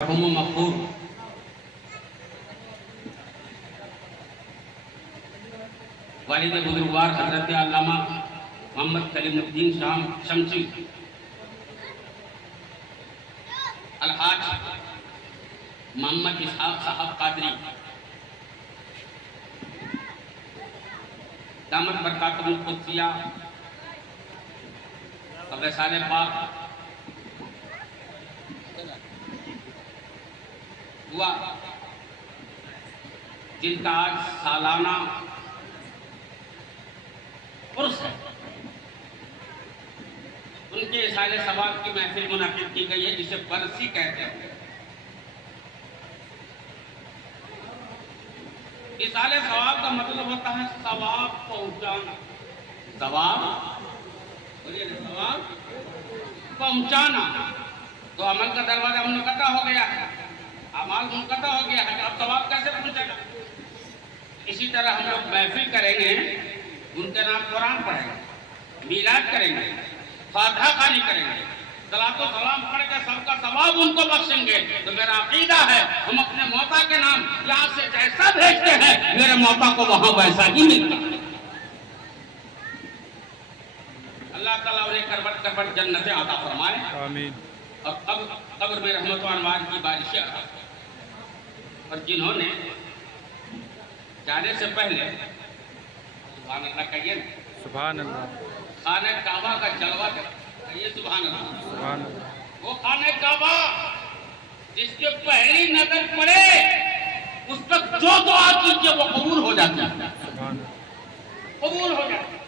मकबूल वालिद बुजुर्गवार हजरत अल्लामा मोहम्मद कलीमुद्दीन शाम शमसी अलहाज मोहम्मद इसहाक साहब कादरी दामद बरकातुल कुद्सिया कब्र साले पाक हुआ, जिनका आज सालाना उर्स है, उनके इसाले सवाब की महफिल मुनाकिद की गई है, जिसे बरसी कहते हैं। इसाले सवाब का मतलब होता है सवाब पहुंचाना। सवाब बोलिए ना, सवाब पहुंचाना। तो अमल का दरवाजा मुनक़ता हो गया है, अमाल मुनक़ता हो गया है, अब सवाब कैसे पहुंचेगा? इसी तरह हम लोग महफिल करेंगे, उनके नाम कुरान पढ़ेंगे, मिलाद करेंगे, फातिहा खानी करेंगे, सलातो सलाम पढ़ के सबका सवाब उनको बख्शेंगे। तो मेरा अकीदा है, हम अपने मौता के नाम यहाँ से जैसा भेजते हैं, मेरे मौता को वहां वैसा ही मिलता है। अल्लाह ताला उन्हें करबट करबट जन्नतें अता फरमाए, आमीन। और कब्र में रहमत व अनवार की बारिशें अता। और जिन्होंने जाने से पहले सुभान अल्लाह कहिए ना, सुभान अल्लाह, खाने काबा का जलवा कहिए सुभान अल्लाह, सुभान अल्लाह। वो खाने काबा जिसके पहली नजर पड़े उस पर जो दुआ कीजिए वो कबूल हो जाती है, कबूल हो जाती है।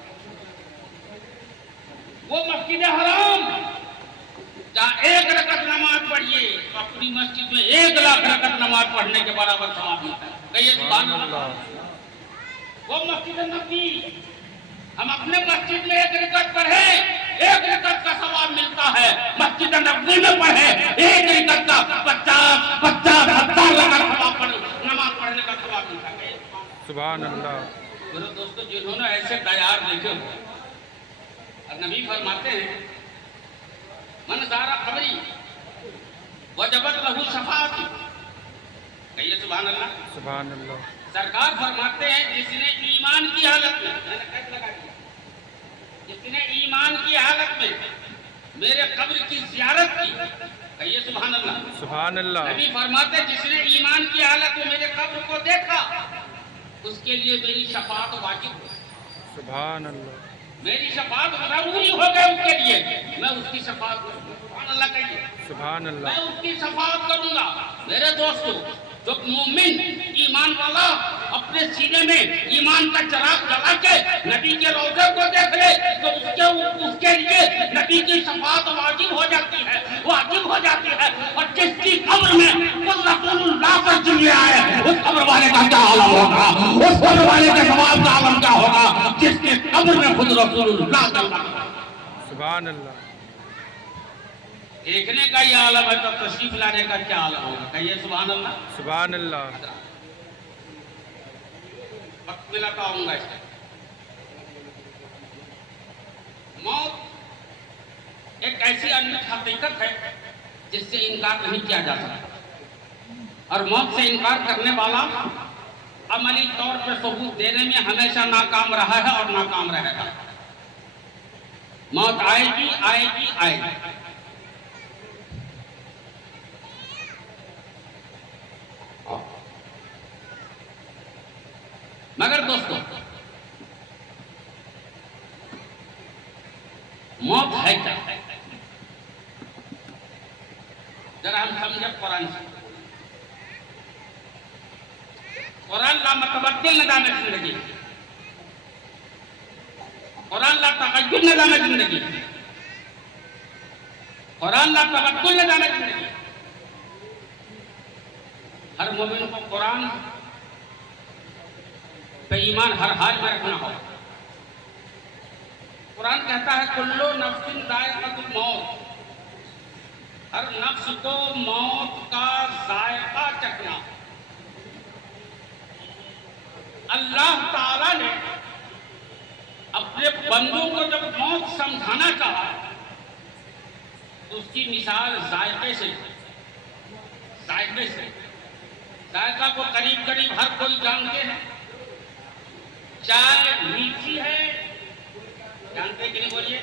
वो मस्जिद हराम जहाँ 1 रकअत नमाज पढ़िए तो अपनी मस्जिद में 1 लाख रकअत नमाज पढ़ने के बराबर सवाब मिलता है, कहिए सुभान अल्लाह। वो मस्जिद नबी, हम अपने मस्जिद में 1 रकअत पढ़े 1 रकअत का सवाब मिलता है, मस्जिद नबी में पढ़े 1 रकअत का 50,000 नमाज पढ़ने का सवाब मिलता है, सुभान अल्लाह। मेरे दोस्तों, जिन्होंने ऐसे तैयार देखे हो, नबी फरमाते हैं मन ज़ारा कब्री वजबत लहू शफाअती, कहिए सुभान अल्लाह, सुभान अल्लाह। सरकार फरमाते हैं जिसने ईमान की हालत में, मैंने कैसे लगा दिया, जिसने ईमान की हालत में मेरे कब्र की ज़ियारत की, कहिए सुभान अल्लाह, सुभान अल्लाह। नबी फरमाते हैं जिसने ईमान की हालत में मेरे कब्र को देखा उसके लिए मेरी शफाअत वाजिब है, सुभान अल्लाह। मेरी शफाअत जरूरी हो गई उसके लिए, मैं उसकी शफाअत सुभान अल्लाह कहिए, सुभान अल्लाह, मैं उसकी शफाअत करूंगा। मेरे दोस्तों, जो मोमिन ईमान वाला अपने सीने में ईमान का चिराग जला के नबी के रोज़े को देख ले तो उसके लिए नबी की शफाअत वाजिब हो जाती है, वाजिब हो जाती है। और जिसकी कब्र में रसूलुल्लाह का जुमले आए उस कब्र वाले का क्या आलम होगा, उस कब्र वाले के सवाब का आलम क्या होगा जिसके कब्र में खुद रसूलुल्लाह का, सुभान अल्लाह। देखने का ये आलम है तो तशरीफ लाने का क्या आलम होगा, कहिए सुभान अल्लाह, सुभान अल्लाह। वक्त मिला तो आऊंगा इसका। मौत एक ऐसी अनूठी हकीकत है जिससे इनकार नहीं किया जा सकता, और मौत से इनकार करने वाला अमली तौर पर सबूत देने में हमेशा नाकाम रहा है और नाकाम रहेगा। मौत आएगी आएगी आएगी। मगर दोस्तों, मौत है क्या, जरा हम समझे कुरान से। कुरान ला मतबद्दिल निज़ाम जिंदगी, कुरान ला तगय्युर निज़ाम जिंदगी, कुरान ला तबद्दुल निज़ाम जिंदगी। हर मोमिन को कुरान पे ईमान हर हाल में रखना होगा। कुरान कहता है कुल्लु नफ्सिन ज़ाइक़तुल मौत, हर नफ्स को मौत का जायका चखना। अल्लाह ताला ने अपने बंदों को जब मौत समझाना चाहा तो उसकी मिसाल जायके से, पहले से जायका को करीब करीब हर कोई जानते हैं। चाय मीठी है, जानते कि नहीं बोलिए?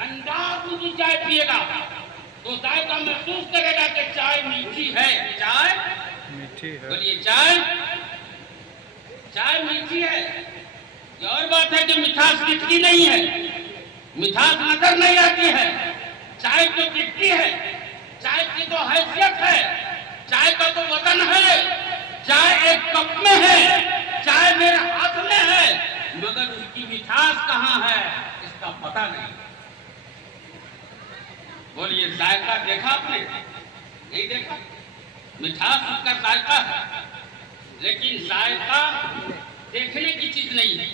अंदाज में भी चाय पिएगा तो जायका महसूस करेगा कि चाय मीठी है। चाय मीठी है, बोलिए चाय मीठी है। ये और बात है कि मिठास दिखती नहीं है, मिठास नजर नहीं आती है। चाय तो दिखती है, चाय की तो हैसियत है, चाय का तो वतन है, चाय एक कप में है, चाय मेरे हाथ में है, मगर उसकी मिठास कहाँ है इसका पता नहीं। बोलिए जायका देखा आपने? नहीं देखा। मिठास उसका जायका है, लेकिन जायका देखने की चीज नहीं है,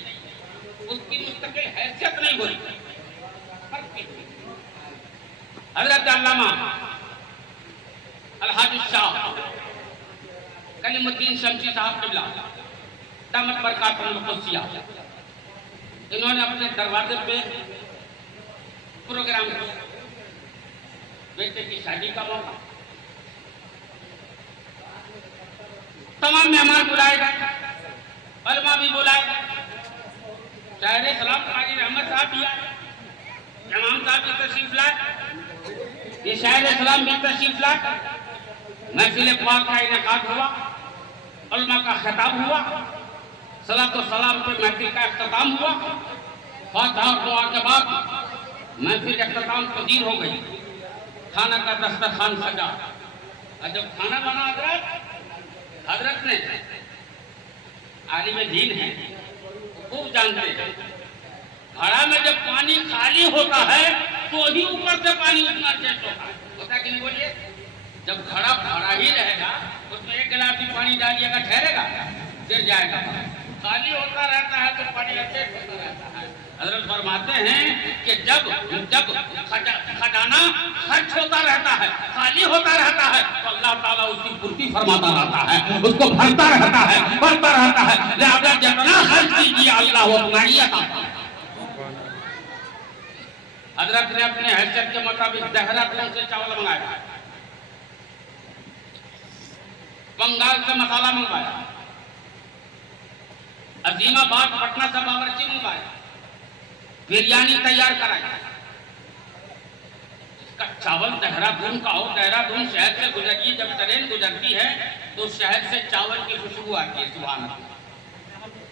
उसकी मुस्तकिल हैसियत नहीं होती। हजरत अल्लामा अलहाज शाह कलीमुद्दीन शमसी साहब किबला दामत बरकातुहुल कुद्सिया, इन्होंने अपने दरवाजे पे प्रोग्राम किया, बेटे की शादी का मौका, तमाम मेहमान बुलाए गए, अलमा भी बुलाए गए, शायर सलाम काजी रहमत साहब भी आए, इमाम साहब भी तशरीफ लाए, ये शायर सलाम भी तशरीफ लाए। महफिल पाक का इनेकाद हुआ, उलमा का खिताब हुआ, सलातो सलाम पे महफिल का इख्तिताम हुआ। फातिहा और दुआ के बाद महफिल इख्तिताम पजीर हो गई, खाना का दस्तरखान सजा। और जब खाना बना हजरत ने, आलिम दीन है, खूब जानते हैं, घड़ा में जब पानी खाली होता है तो ही ऊपर से पानी उतना चेस्ट होता है कि नहीं बोलिए? जब घड़ा भरा ही रहेगा उसमें एक गिलास भी पानी डालिएगा ठहरेगा? गिर जाएगा। खाली होता रहता है तो पानी चेस्ट होता रहता है। हजरत फरमाते हैं कि जब खजाना खर्च होता रहता है, खाली होता रहता है, तो अल्लाह ताला उसकी पूर्ति फरमाता रहता है, उसको भरता रहता है, बढ़ता रहता है। लिहाजा जितना खर्च कीजिए अल्लाह उतना ही अता फरमाता है। हजरत ने अपने हैसियत के मुताबिक देहरादून से चावल मंगाया, बंगाल से मसाला मंगवाया, अजीमाबाद पटना से बावर्ची मंगवाया, बिरयानी तैयार कराई। इसका चावल देहरादून का हो, देहरादून शहर से गुजरिए, जब ट्रेन गुजरती है तो शहर से चावल की खुशबू आती है। सुभान अल्लाह,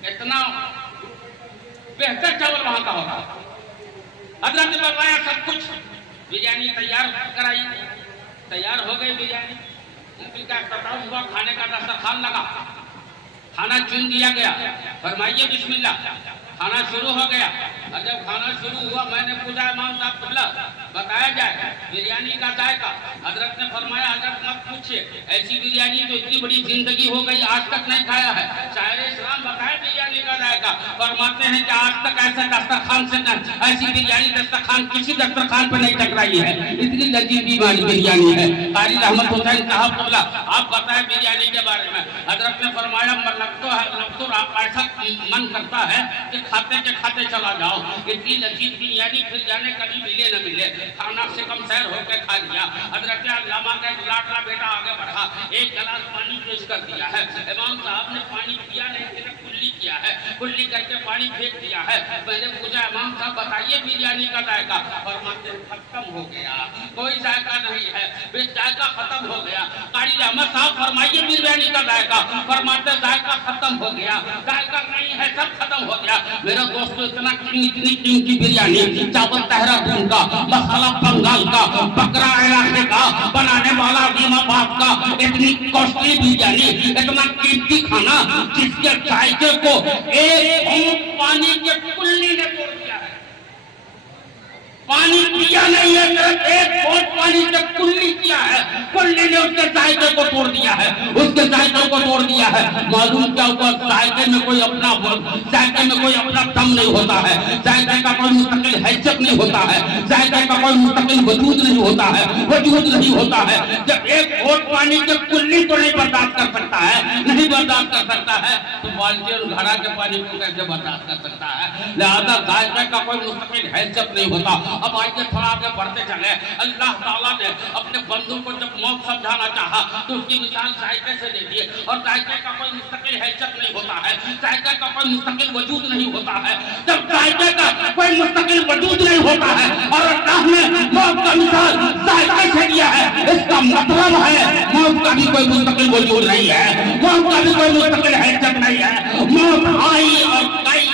इतना बेहतर चावल वहां का होता है। हजरत ने बताया सब कुछ, बिरयानी तैयार कराई, तैयार हो गई बिरयानी, महफिल का इख्तिताम हुआ, खाने का दस्तरखान लगा, खाना चुन दिया गया, फरमाइए बिस्मिल्लाह, खाना शुरू हो गया। और जब खाना शुरू हुआ मैंने पूछा इमाम साहब किबला बताया जाए बिरयानी का जायका। हजरत ने फरमाया हजरत मत पूछिए, ऐसी बिरयानी तो इतनी बड़ी जिंदगी हो गई आज तक नहीं खाया है। शायर इस्लाम बताए बिरयानी का जायका, फरमाते हैं कि आज तक ऐसे दस्तरखान से ऐसी बिरयानी दस्तरखान किसी दस्तरखान पर नहीं टकराई है, इतनी लजीज बिरयानी है। कारी रहमत हुसैन साहब किबला आप बताए बिरयानी के बारे में। हजरत ने फरमाया लगतो ऐसा मन करता है कि खाते के खाते चला जाओ, इतनी लजीज बिरयानी फिर जाने कभी मिले न मिले। खाना से कम सैर होकर खा लिया। हजरत अल्लामा का एक लाडला बेटा आगे बढ़ा, एक गिलास पानी पेश कर दिया है। इमाम साहब ने पानी पिया नहीं, सिर्फ कुल्ली किया है, कुल्ली करके पानी फेंक दिया है। मैंने पूछा इमाम साहब बताइए बिरयानी का जायका, फरमाते खत्म हो गया, कोई जायका नहीं है, जायका खत्म हो गया। कारी रहमत साहब फरमाइए बिरयानी का जायका, फरमाते जायका खत्म हो गया, जायका नहीं है, सब खत्म हो गया। मेरा दोस्तों इतनी कीमती बिरयानी, चावल देहरादून का, मसाला बंगाल का, बकरा इलाके का, बनाने वाला अजीमाबाद का, इतनी कॉस्टली बिरयानी, इतना कीमती खाना जिसके जायके को एक घूंट पानी के कुल्ली ने तोड़ दिया है। पानी पिया नहीं है, सिर्फ एक घूंट पानी से कुल्ली किया है, कुल्ली ने उसके जायके को तोड़ दिया है, उसके जायके को तोड़ दिया है। मालूम क्या हुआ? जायके में कोई अपना दम नहीं होता है, जायके का कोई मुस्तकिल हैसियत नहीं होता है, जायके का कोई मुस्तकिल वजूद नहीं होता है, वजूद नहीं होता है। जब एक घूंट पानी के कुल्ली को नहीं बर्दाश्त कर सकता है, नहीं बर्दाश्त कर सकता है, तो बाल्टी घड़ा के पानी को कैसे बर्दाश्त कर सकता है? लिहाजा जायके का कोई मुस्तकिल हैसियत नहीं होता। अब आइए थोड़ा आगे बढ़ते चले। अल्लाह ताला ने अपने बंदों को जब मौत समझाना चाहा तो उसकी मिसाल जायके से दे दी। और जायके का कोई मुस्तकिल हैसियत नहीं होता है, जायके का कोई मुस्तकिल वजूद नहीं होता है। जब जायके का कोई मुस्तकिल वजूद नहीं होता है और अल्लाह ने मौत का मिसाल जायके से दिया है, इसका मतलब है मौत का भी कोई मुस्तकिल वजूद नहीं है, मौत का भी कोई मुस्तकिल हैसियत नहीं है। मौत आई और गई।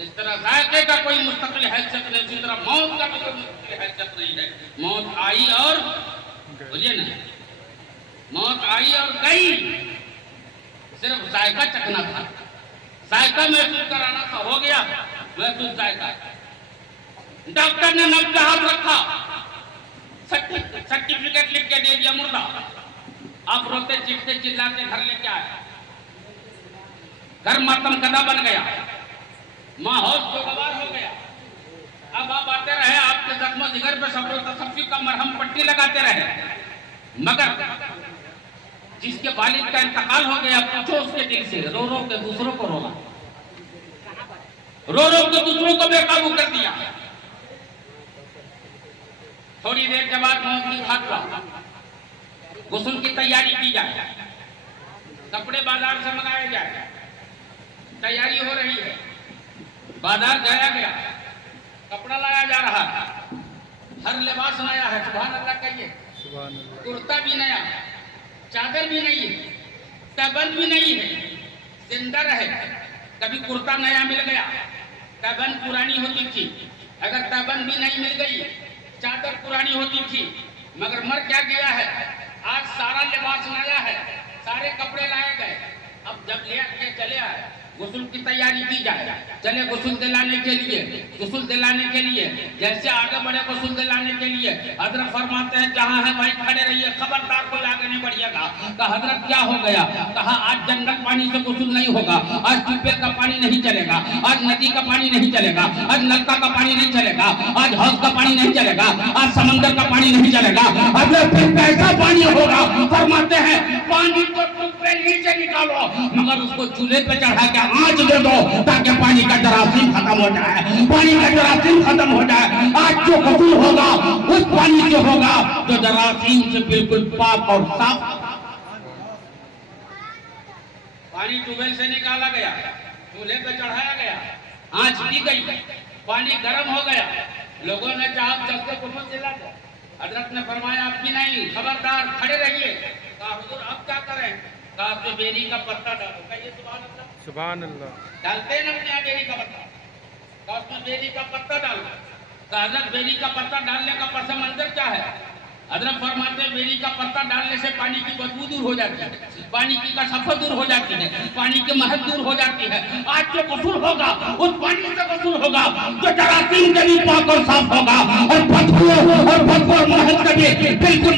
इस तरह जायके का कोई मुस्तकिल हैसियत नहीं, इसी तरह मौत का भी कोई मुस्तकिल हैसियत नहीं है। मौत आई और बोलिए ना, मौत आई और गई। सिर्फ जायका चखना था, जायका महसूस कराना था, हो गया महसूस जायका। डॉक्टर ने नब्ज हाथ रखा, सर्टिफिकेट लिख के दे दिया मुर्दा। आप रोते चिखते चिल्लाते घर लेके आए, घर मातम कदा बन गया, माहौल खुशगवार हो गया। अब आप आते रहे, आपके जख्म जिगर पे सब्र तसफ़ी का मरहम पट्टी लगाते रहे, मगर जिसके वालिद का इंतकाल हो गया, पूछो उसके दिल से, रो रो के दूसरों को रोना, रो रो के दूसरों को बेकाबू कर दिया। थोड़ी देर के बाद मौत की खातरा, गुस्ल की तैयारी की जाए, कपड़े बाजार से मंगाए जाए, तैयारी हो रही है, बाजार जाया गया, कपड़ा लाया जा रहा है, हर लिबास नया है, सुभान अल्लाह कहिए, कुर्ता भी नया, चादर भी नहीं है, तबन भी नहीं है, जिंदा रहे। कभी कुर्ता नया मिल गया, तबन पुरानी होती थी, अगर तबन भी नहीं मिल गई, चादर पुरानी होती थी, मगर मर क्या गया है, आज सारा लिबास नया है, सारे कपड़े लाए गए। अब जब ले के चले आए, गुस्ल की तैयारी की जाए, चले गुस्ल दिलाने के लिए, गुस्ल दिलाने के लिए जैसे आगे बढ़े गुस्ल दिलाने के लिए, हजरत फरमाते हैं जहाँ है वहीं खड़े रहिए, खबरदार कोई आगे नहीं बढ़िएगा। कहा हजरत क्या हो गया? कहा आज जन्नत पानी से गुस्ल नहीं होगा, आज ट्यूबवेल का पानी नहीं चलेगा, आज नदी का पानी नहीं चलेगा, आज नलका का पानी नहीं चलेगा, आज हौज का पानी नहीं चलेगा, आज समंदर का पानी नहीं चलेगा। हजरत फिर कैसा पानी होगा? फरमाते हैं पानी को ट्यूबवेल नीचे निकालो, मगर उसको चूल्हे पे चढ़ा के आंच दे दो ताकि पानी का जरासीम खत्म हो जाए, पानी का जरासीम खत्म हो जाए। आज जो गुस्ल होगा उस पानी से होगा जो जरासीम से बिल्कुल पाक और साफ। पानी ट्यूबवेल से निकाला गया, चूल्हे पे चढ़ाया गया, आंच दी गई, पानी गर्म हो गया, लोगों ने चाहा चलते गुस्ल दिला दो। हजरत ने फरमाया अब भी नहीं, खबरदार खड़े रहिए। कहा हुजूर अब क्या करें? कहा तो बेरी का पत्ता डालो। कहिए सुभान अल्लाह। सुभान अल्लाह। डालते हैं ना अपने यहाँ बेरी का पत्ता, तो उसमें बेरी का पत्ता डालो। तो हजरत बेरी का पत्ता डालने का पस मंजर क्या है? हजरत फरमाते हैं बेरी का पत्ता डालने से पानी की बदबू दूर हो जाती है, पानी की कसफत दूर हो जाती है, पानी की महक दूर हो जाती है। आज जो गुस्ल होगा उस पानी से गुस्ल होगा जो जरासीम से भी पाक और साफ होगा, और बदबू और महक से भी बिल्कुल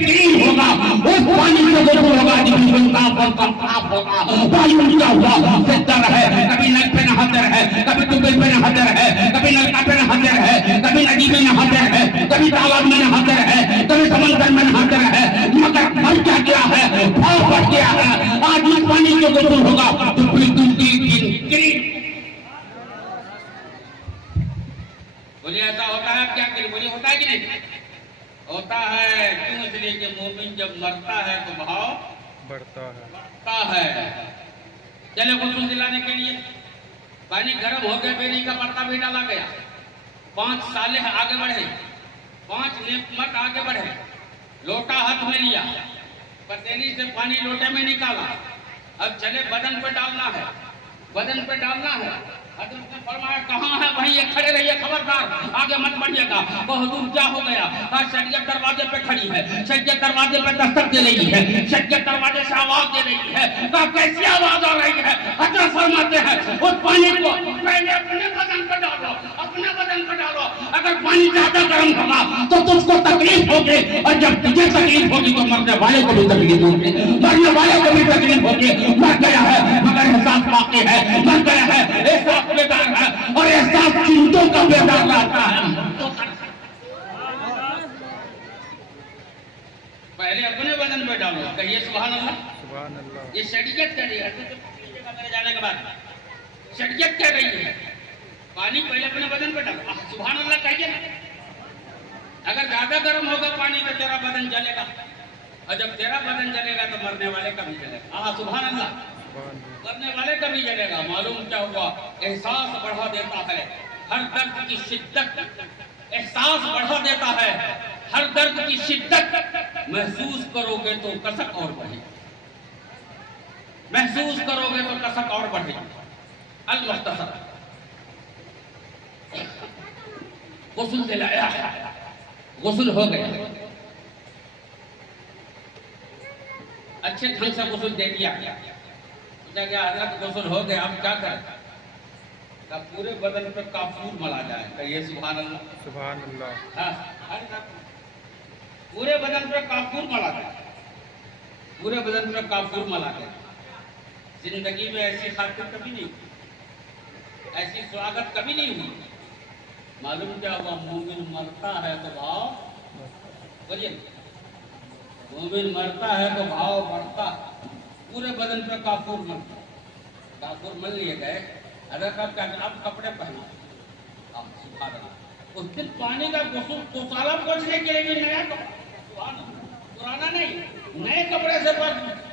क्लीन होगा। उस पानी से गुस्ल होगा जो बिल्कुल साफ और साफ होगा। पानी उनका हुआ सिद्धा रहे, कभी नल पे नहाते रहे, कभी ट्यूबवेल पे नहाते रहे, कभी नलका पे नहाते रहे, कभी नदी में नहाते रहे, कभी तालाब में नहाते रहे, कभी समंदर में नहाते रहे, मगर मर क्या गया है, भाव बढ़ गया है। आज इस पानी जो गुस्ल होगा तो बिल्कुल क्लीन। बोलिए ऐसा होता है? क्या करें? बोलिए होता है कि नहीं होता है? क्यों? इसलिए कि मोमिन जब मरता है तो भाव बढ़ता है। चले गुस्ल दिलाने के लिए पानी गर्म हो गया, बेरी का पत्ता भी डाला गया, 5 साले आगे बढ़े, 5 नेमत आगे बढ़े, लोटा हाथ में लिया, पतीली से पानी लोटे में निकाला, अब चले बदन पे डालना है, बदन पे डालना है। हजरत ने फरमाया कहाँ है? वहीं ये खड़े रहिए, खबरदार आगे मत बढ़िएगा। वो हुजूर क्या हो गया? आज शरीयत दरवाजे पे खड़ी है, शरीयत दरवाजे पे दस्तक दे रही है, शरीयत दरवाजे से आवाज दे रही है। कहा कैसी आवाज आ रही है? हजरत फरमाते हैं उस पानी को पहले अपने बदन पे डालो, अपने बदन पे डालो। अगर पानी ज्यादा गर्म होगा तो तुझको तकलीफ होगी, और जब तुझे तकलीफ होगी तो मरने वाले को भी तकलीफ होगी, मरने वाले को भी तकलीफ होगी। मर गया है मगर एहसास बाकी है, मर गया है एहसास बेदार है, और एहसास चिंतों का बेदार रहता है। पहले अपने बदन पे डालो। कहिए सुभान अल्लाह। सुभान अल्लाह। ये शरीयत कह रही है, मेरे जाने के बाद शरीयत कह रही है। पानी पहले अपने बदन पे डाल, सुभान अल्लाह कहिए ना। अगर ज्यादा गर्म होगा पानी तो तेरा बदन जलेगा, और जब तेरा बदन जलेगा तो मरने वाले का भी जलेगा। सुभान अल्लाह, मरने वाले का भी जलेगा। मालूम क्या हुआ? एहसास बढ़ा देता है हर दर्द की शिद्दत, एहसास बढ़ा देता है हर दर्द की शिद्दत। महसूस करोगे तो कसक और बढ़ेगी, महसूस करोगे तो कसक और बढ़ेगी। अल मुख्तसर गुस्ल दिलाया, गुस्ल हो गया, अच्छे ढंग से गुस्ल दे दिया। पूछा गया हजरत गुस्ल हो गया, अब क्या करें? का पूरे बदन पे काफूर मला जाए। कहिए सुभान अल्लाह, सुभान अल्लाह। हाँ, पूरे बदन पे काफूर मला जाए, पूरे बदन पे काफूर मला जाए। जिंदगी में ऐसी खातिर कभी नहीं, ऐसी स्वागत कभी नहीं हुई। मालूम क्या हुआ? मोमिन मरता है तो भाव, बोलिए, मोमिन मरता है तो भाव बढ़ता। पूरे बदन पे काफूर मलता, काफूर मल लिए गए। अगर आप कपड़े पहना, उस दिन पानी का गोसाला पोछने के लिए भी नया कपड़ा, पुराना नहीं, नए कपड़े से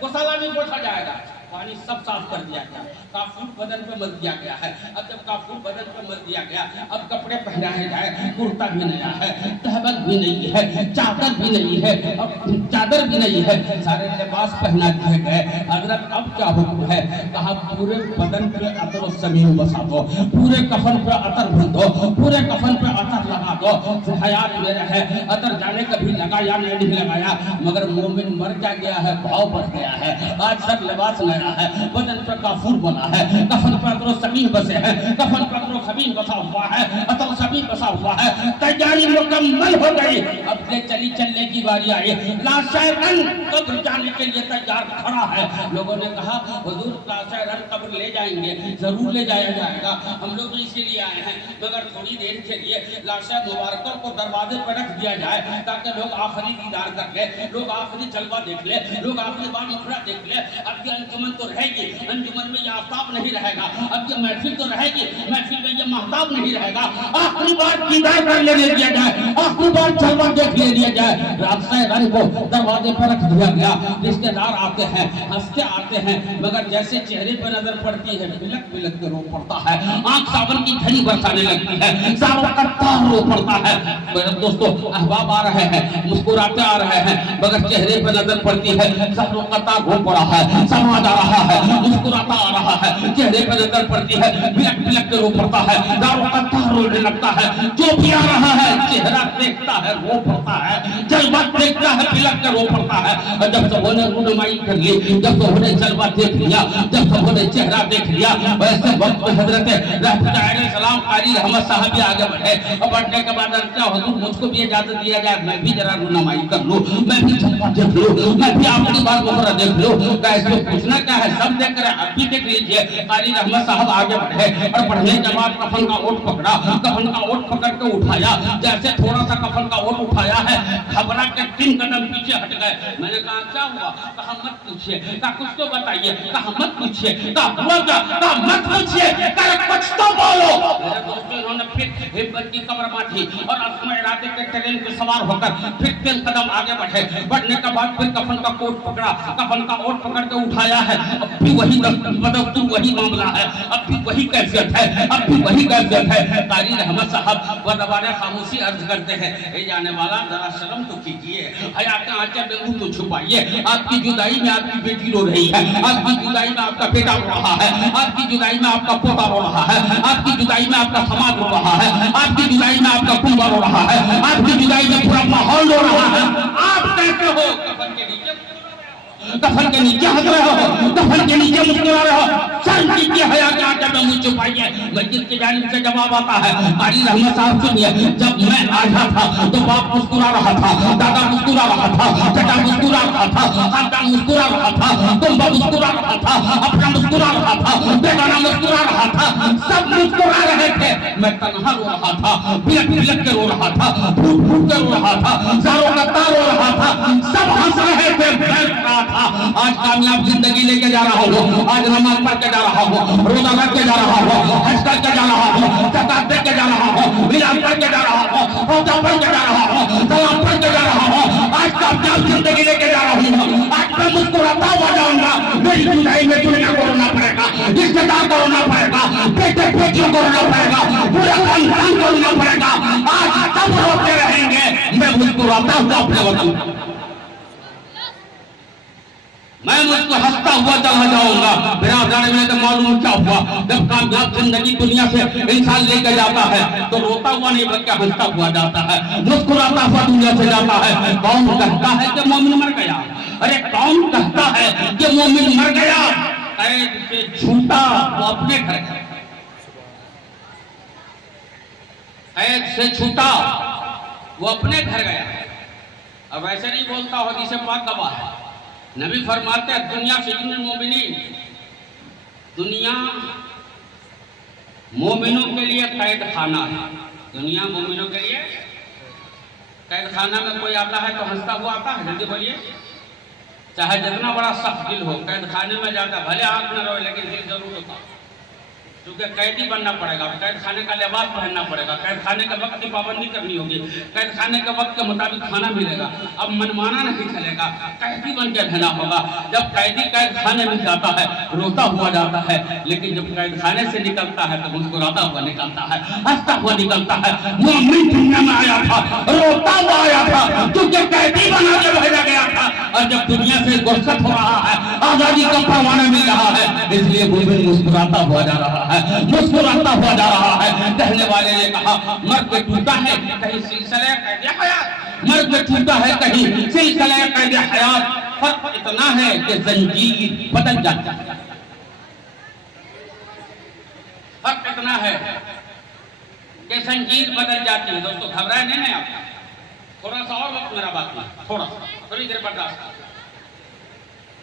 गोसाला भी पोछा जाएगा। पानी सब साफ कर दिया गया, काफूर बदन पे मल दिया गया है। अब जब काफूर बदन पे मल दिया गया, अब कपड़े पहनाए जाए। कुर्ता भी नया है, तहबत भी नहीं है, चादर भी नहीं है, अब चादर भी नहीं है, सारे लिबास पहना दिए गए। हजरत अब क्या हुक्म है? कहा पूरे बदन पे अतर समीन बसा दो, पूरे कफन पे अतर भून दो, पूरे कफन पे अतर लगा दो। हयात मेरा है, अतर जाने कभी लगाया नहीं लगाया, मगर मोमिन मर क्या गया है? भाव बढ़ गया है। आज सब लिबास नया है, बदन पर काफूर बना है, कफन पर अतरो समीन बसे है, कफन पर अतरो खबीन बसा हुआ है, अतरो समीन बसा हुआ है। तैयारी मुकम्मल हो गई, अब से चलने की बारी आई। लाशेरन कब्र जाने के लिए तैयार खड़ा है। लोगों ने कहा हुजूर लाशेरन कब्र ले जाएंगे, जरूर ले जाया जाएगा, हम लोग इसीलिए आए हैं, मगर थोड़ी देर के लिए लाशे मुबारकों को दरवाजे पर रख दिया जाए ताकि लोग आखिरी दीदार कर ले, लोग आखिरी जलवा देख ले, लोग आखिरी बार मुखड़ा देख ले। अब ये अंजुमन तो रहेगी, अंजुमन में ये आफ्ताब नहीं रहेगा। अब ये महफिल तो रहेगी, महफिल में ये महताब नहीं रहेगा। आखिरी बार दीदार कर ले दिया जाए, आखिरी बार जलवा देख ले दिया जाए। लाशेरन को दरवाजे पर रख दिया गया। रिश्तेदार आते हैं, हंसते आते हैं, मगर जैसे चेहरे पर नजर पड़ती है बिलक बिलक के रो पड़ता है, आंख सावन की झड़ी बरसाने लगती है, सारों का तार रो पड़ता है। मेरे दोस्तों, अहबाब आ रहे हैं, मुस्कुराते आ रहे हैं, मगर चेहरे पर नजर पड़ती है सारों का तार रो पड़ा है, समाज आ रहा है, मुस्कुराता आ रहा है, चेहरे पर नजर पड़ती है बिलक बिलक के रो पड़ता है, सारों का तार रोने लगता है। जो भी आ रहा है चेहरा देखता है रो पड़ता है, जलवा देखता है बिलक के रो पड़ता है। और जब सबों ने रुनुमाई कर ली, जब सबों ने जलवा देख लिया, जब सबों ने चेहरा देख लिया, वैसे वक्त में हजरत रहमतुल्लाह कारी रहमत साहब भी आगे बढ़े और बढ़ने के बाद क्या हुजूर मुझको भी इजाजत दिया जाए, मैं भी जरा रुनुमाई कर लूं, मैं भी जलवा देख लूं, मैं भी आपकी बात मुकर्रर देख लूं। कैसे पूछना क्या है, सब देख रहे हैं, आप भी देख लीजिए। कारी रहमत साहब आगे बढ़े और बढ़ने के बाद कफन का ओट पकड़ा, कफन का ओट पकड़ के उठाया। जैसे थोड़ा सा कफन का ओट उठाया है, घबरा के 3 कदम पीछे हट गए। मैंने कहा क्या हुआ? कहा मत पूछिए, कहा कुछ तो बताइए, कहा मत पूछिए, कहा हुआ क्या? कहा मत पूछिए, कहा कुछ तो बोलो। मेरे दोस्तों, इन्होंने फिर हिम्मत की कमर बांधी और अपने इरादे के ट्रेन पे सवार होकर फिर 3 कदम आगे बढ़े। बढ़ने के बाद फिर कफन का कोट पकड़ा, कफन का ओट पकड़ के उठाया है। अब भी वही बदस्तूर वही मामला है, अब भी वही कैफियत है, अब भी वही कैफियत है। कारी रहमत साहब बदबारे खामोशी अर्ज करते हैं, ए जाने वाला जरा शर्म तो कीजिए, हयात आंचल में मुंह तो छुपाइए। आपकी जुदाई में आपकी बेटी रो रही है, आपकी जुदाई में आपका बेटा रो रहा है, आपकी जुदाई में आपका पोता रो रहा है, आपकी जुदाई में आपका समाज रो रहा है, आपकी जुदाई में आपका कुंबा रो रहा है, आपकी जुदाई में पूरा माहौल रो रहा है। आप कहते हो कफन के नीचे हंस रहे हो, कफन के नीचे मुस्कुरा रहे हो, शर्म कीजिए, हया के आंचल में मुंह छुपाइए। मस्जिद की जानिब से जवाब आता है, कारी रहमत साहब सुनिए, जब मैं आया था तो बाप मुस्कुरा रहा था, दादा मुस्कुरा रहा था, चचा मुस्कुरा रहा था, खानदान मुस्कुरा रहा था, कुंबा मुस्कुरा रहा था, अपना मुस्कुरा रहा था, बेगाना मुस्कुरा रहा था, सब मुस्कुरा रहे थे। मैं तन्हा रो रहा था, बिलक बिलक के रो रहा था, फूट फूट के रो रहा था, सारों का तार रो रहा था, सब हंस रहे थे, मैं रहा था। आज कामयाब जिंदगी लेके जा रहा हूँ, आज नमाज पढ़ के जा रहा हूँ, रोजा रख के जा रहा हूँ, हज करके जा रहा हूँ, ज़कात दे के जा रहा हूँ, मिलाद पढ़ के जा रहा हूँ, रोजा पढ़ के जा रहा हूँ, सलाम पढ़ के जा रहा हूँ। आज कामयाब जिंदगी लेके जा रहा हूँ। आज मैं मुस्कुराता हुआ जाऊंगा। मेरी जुदाई में दुनिया को रोना पड़ेगा, रिश्तेदार को रोना पड़ेगा, बेटे बेटियों को रोना पड़ेगा, पूरा खानदान को रोना पड़ेगा। आज सब रोते रहेंगे, मैं मुस्कुराता हुआ अपने वतन, मैं मुझको हंसता हुआ चला जाऊंगा। मेरा जाने में तो मालूम क्या हुआ, जब कामयाब जिंदगी दुनिया से इंसान लेकर जाता है तो रोता हुआ नहीं बल्कि हंसता हुआ जाता है, मुस्कुराता हुआ दुनिया से जाता है। कौन कहता है कि मोमिन मर गया? अरे कौन कहता है कि मोमिन मर गया? कैद से छूटा वो अपने घर गया, कैद से छूटा वो अपने घर गया। अब ऐसे नहीं बोलता हो जिसे पाक गवाह है। नबी फरमाते हैं दुनिया सिजनुल मोमिनीन, दुनिया मोमिनों के लिए कैद खाना है। दुनिया मोमिनों के लिए कैद खाना में कोई आता है तो हंसता हुआ आता है, जल्दी बोलिए। चाहे जितना बड़ा सख्त दिल हो, कैद खाने में जाता भले आंख न रोए लेकिन दिल जरूर होता, क्योंकि कैदी बनना पड़ेगा, कैद खाने का लिबास पहनना पड़ेगा, कैद खाने के वक्त की पाबंदी करनी होगी, कैद खाने के वक्त के मुताबिक खाना मिलेगा। अब मनमाना नहीं चलेगा, कैदी बन के रहना होगा। जब कैदी कैद खाने में जाता है रोता हुआ जाता है, लेकिन जब कैद खाने से निकलता है तो मुस्कुराता हुआ निकलता है, हंसता हुआ निकलता है। मोमिन दुनिया में आया था, रोता हुआ आया था, क्योंकि कैदी बना के भेजा गया था। और जब दुनिया से गुरसत हो रहा है, आजादी का परवाना मिल रहा है, इसलिए मोमिन मुस्कुराता हुआ जा रहा है, मुस्कुराता हुआ जा रहा है। कहने वाले ने कहा मर्द टूटा है कहीं सिलसिला कैद हयात, मर्द टूटा है कहीं सिलसिला कैद हयात। फर्क इतना है कि जंजीर बदल जाती है, फर्क इतना है कि जंजीर बदल जाती है। दोस्तों घबराए नहीं आप, थोड़ा सा और वक्त मेरा बात में, थोड़ी देर बर्दाश्त।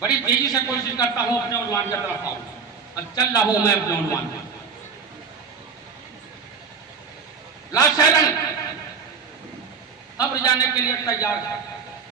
बड़ी तेजी से कोशिश करता हूँ अपने उन्वान की तरफ आऊं और चल रहा हूं मैं अपने उन्वान में। लाशरण कब्र जाने के लिए तैयार है।